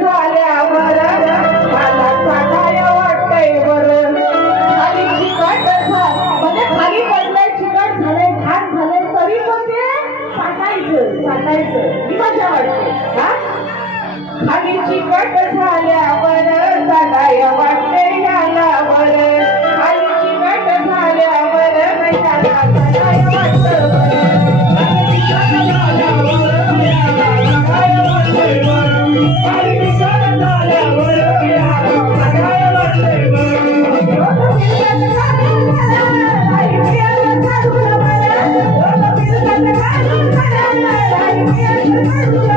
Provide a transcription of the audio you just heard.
झाल्यावर मला चाटाय वाटतंय बरं. खाली चिकट म्हणजे खाली पडलंय, चिकट झालंय, घाण झालंय, तरी पण ते चाटायचं ही मजा वाटते. हा खाली चिकट झाल्यावर चाटाय वाटतंय याला बरं. खाली चिकट झाल्यावर याला चाटाय वाटतं बरं. Thank you.